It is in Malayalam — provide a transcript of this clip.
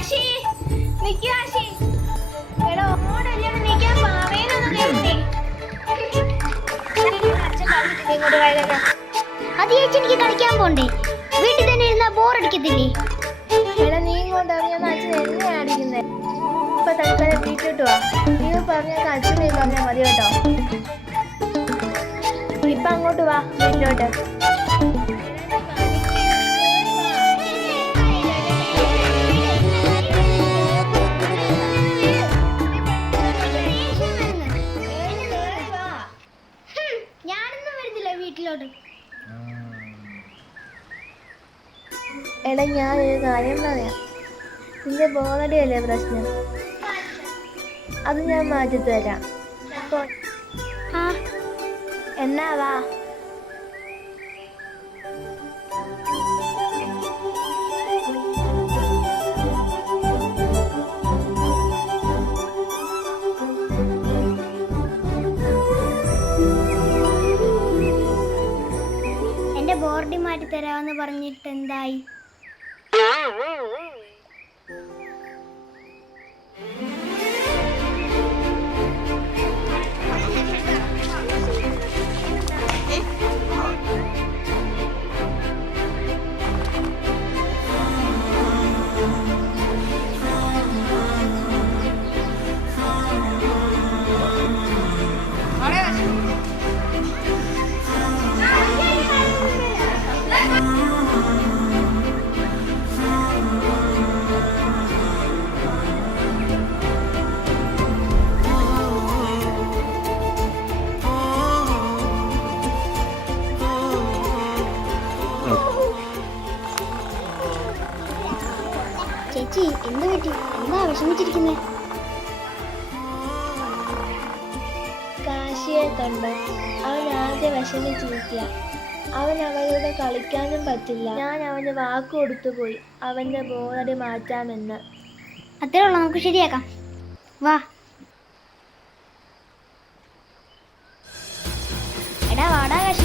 കാശി നിക്ക് കാശി. എടാ ഓടല്ലേ നിക്കാൻ പറയുന്നൊന്നും കേൾക്കേ. ഇങ്ങോട്ട് വരാ. അത് ചേച്ചി എനിക്ക് കളിക്കാൻ പോണ്ടേ? വീട്ടിൽ തന്നെ ഇരുന്നാ ബോറടിക്കത്തില്ലേ? എടാ നീ ഇങ്ങോട്ട് ഇറങ്ങിയെന്ന് അച്ഛൻ എന്നെ അടിക്കുന്നേ. ഇപ്പൊ തൽക്കാലം വീട്ടിട്ട് വാ. നീ പറഞ്ഞാൽ അച്ഛനെ പറഞ്ഞാൽ മതി കേട്ടോ. ഇപ്പൊ അങ്ങോട്ട് വാ വീട്ടിലോട്ട്. ഞാനൊന്നും വരുന്നില്ല വീട്ടിലോട്ട്. എടാ ഞാനൊരു കാര്യം പറയാം. നിന്റെ ബോധടിയല്ലേ പ്രശ്നം? അത് ഞാൻ മാറ്റിത്തരാം. ആ എന്നാ വാ. എന്റെ ബോർഡി മാറ്റി തരാമെന്ന് പറഞ്ഞിട്ട് എന്തായി? ചേച്ചി എന്ത് പറ്റി? എന്താ വിഷമിച്ചിരിക്കുന്നേ? കാശിയെ കണ്ടോ? അവൻ ആകെ വിഷമിച്ചിരിക്കുക. അവൻ അവളോട് കളിക്കാനും പറ്റില്ല. ഞാൻ അവന് വാക്ക് കൊടുത്തു പോയി അവന്റെ ബോധടി മാറ്റാമെന്ന്. അത്രേ ഉള്ളൂ, നമുക്ക് ശരിയാക്കാം. വാ. എടാ വാടാ കാശി.